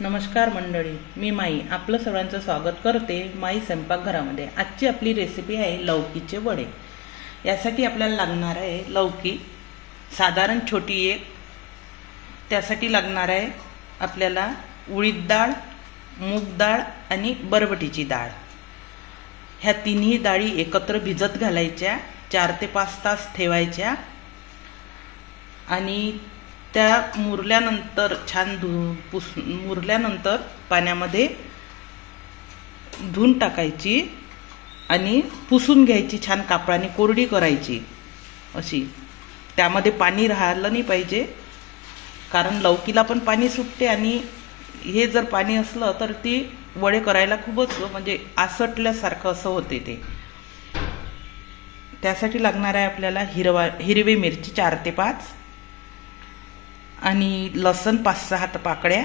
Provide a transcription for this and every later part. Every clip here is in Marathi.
नमस्कार मंडळी, मी माई आपलं सर्वांचं स्वागत करते माई स्वयंपाकघरामध्ये। आजची आपली रेसिपी आहे लौकीचे वडे। यासाठी आपल्याला लागणार आहे लौकी साधारण छोटी एक, त्यासाठी लागणार आहे आपल्याला उडीद डाळ, मूग डाळ आणि बरबटीची डाळ। ह्या तिन्ही डाळी एकत्र भिजत घालायच्या, 4 ते 5 तास ठेवायच्या आणि त्या मुरल्यानंतर छान मुरल्यानंतर पाण्यामध्ये धुवून टाकायची आणि पुसून घ्यायची, छान कापडाने कोरडी करायची अशी। त्यामध्ये पाणी राहिलं नाही पाहिजे, कारण लौकीला पण पाणी सुटते आणि हे जर पाणी असलं तर ती वडे करायला खूपच म्हणजे आसटल्यासारखं असं होते ते। त्यासाठी लागणार आहे आपल्याला हिरवी मिरची 4 ते 5 आणि लसण 5-6 पाकळ्या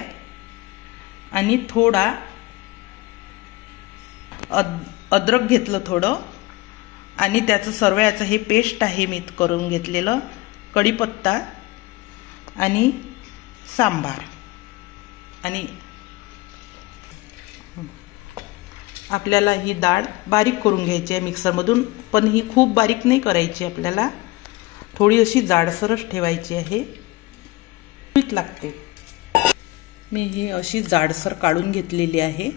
आणि थोडा अद्रक घेतलं थोडं आणि त्याचं सर्वयाचं हे पेस्ट आहे मी करून घेतलेलं, कढीपत्ता आणि सांबार। आणि आपल्याला ही डाळ बारीक करून घ्यायची आहे मिक्सरमधून, पण ही खूप बारीक नाही करायची, आपल्याला थोडी अशी जाडसरच ठेवायची आहे, पीठ लागते। मी ही अशी जाडसर काढून घेतलेली आहे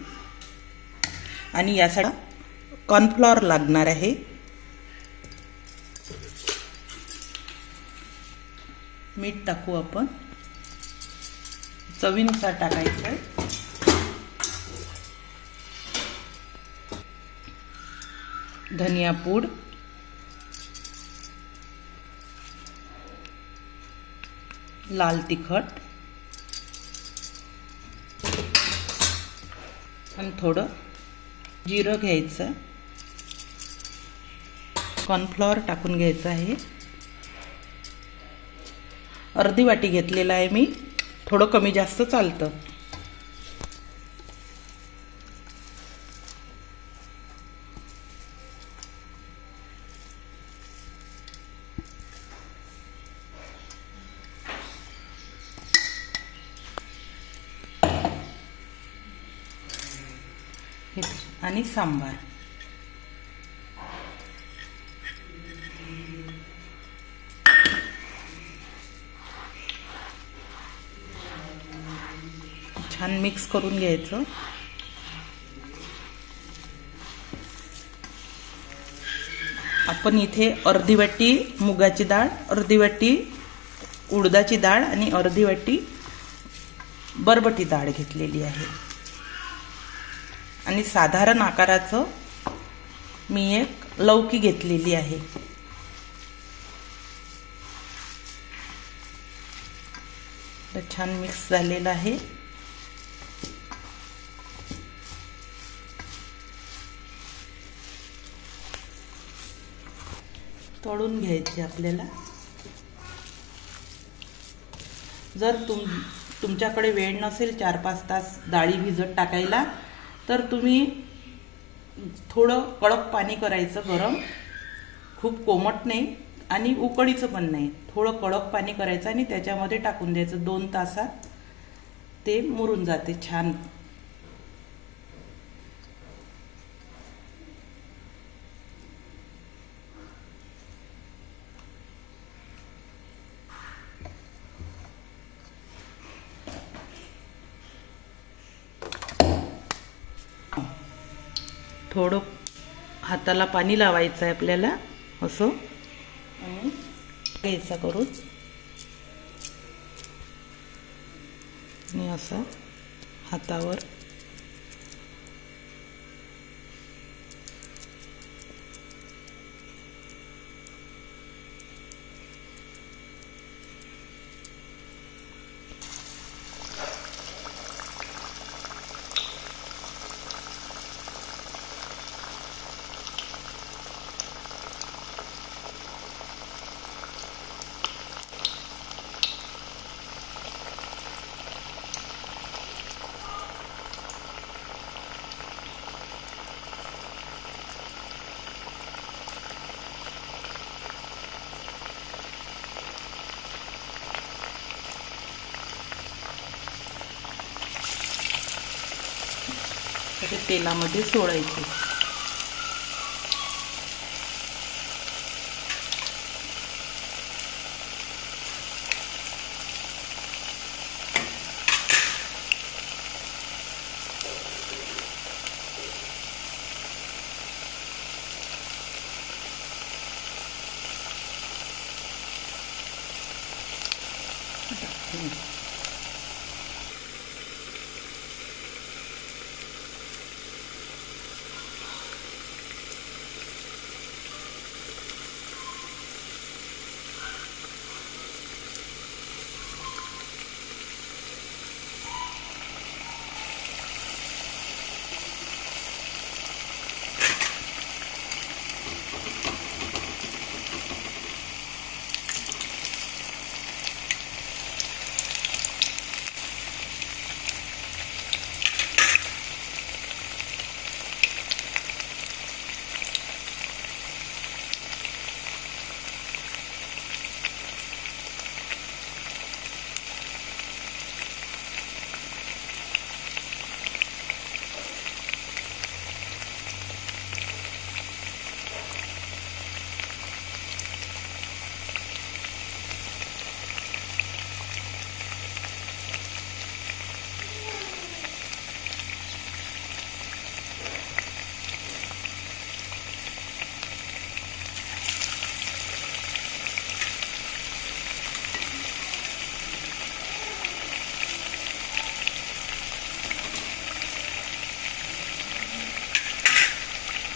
आणि यासाठी कॉर्नफ्लॉवर लागणार आहे। मीठ टाकू आपण, चवीनुसार टाकायचं आहे। धनिया पूड, लाल तिखट आणि थोडं जिरं घ्यायचं, कॉर्नफ्लॉवर टाकून घ्यायचं आहे। अर्धी वाटी घेतलेला आहे मी, थोडं कमी जास्त चालतं। आणि सांबार, छान मिक्स करून घ्यायचं। आपण इथे अर्धी वाटी मुगाची डाळ, अर्धी वाटी उडदाची डाळ आणि अर्धी वाटी बरबटी डाळ घेतलेली आहे आणि साधारण आकाराचं मी एक लौकी घेतलेली आहे। तर छान मिक्स झालेलं आहे। तळून घ्यायचे आपल्याला। जर तुमच्याकडे वेळ नसेल 4-5 तास डाळी भिजत टाकायला, तर तुम्ही थोडं कडक पाणी करायचं गरम, खूप कोमट नाही आणि उकळीचं पण नाही, थोडं कडक पाणी करायचं आणि त्याच्यामध्ये टाकून द्यायचं। 2 तासात ते मुरून जाते छान। थोडं हाताला पाणी लावायचं आहे आपल्याला असं आणि घ्यायचं करून आणि असं हातावर ते तेलामध्ये सोडायचे.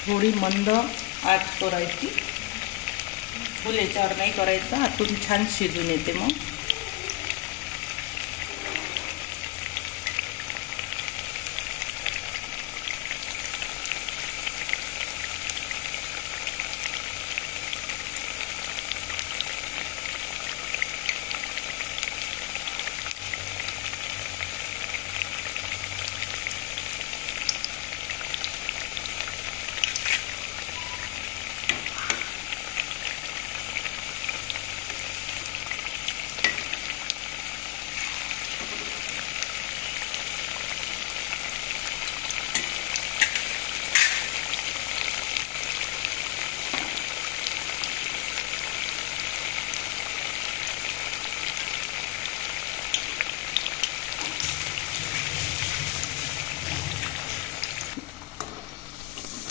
थोडी मंद आच करायची, फुल याच्यावर नाही करायचं, आतून छान शिजून येते. मग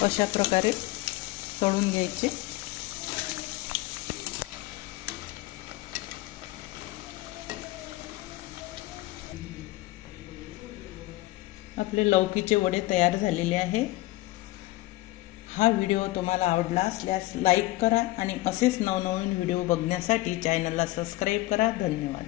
अशा प्रकारे तळून घ्यायचे. आपले लौकीचे वडे तयार झालेले आहे. हा व्हिडिओ तुम्हाला आवडला असल्यास लाईक करा आणि असेच नवनवीन व्हिडिओ बघण्यासाठी चॅनलला सबस्क्राईब करा. धन्यवाद.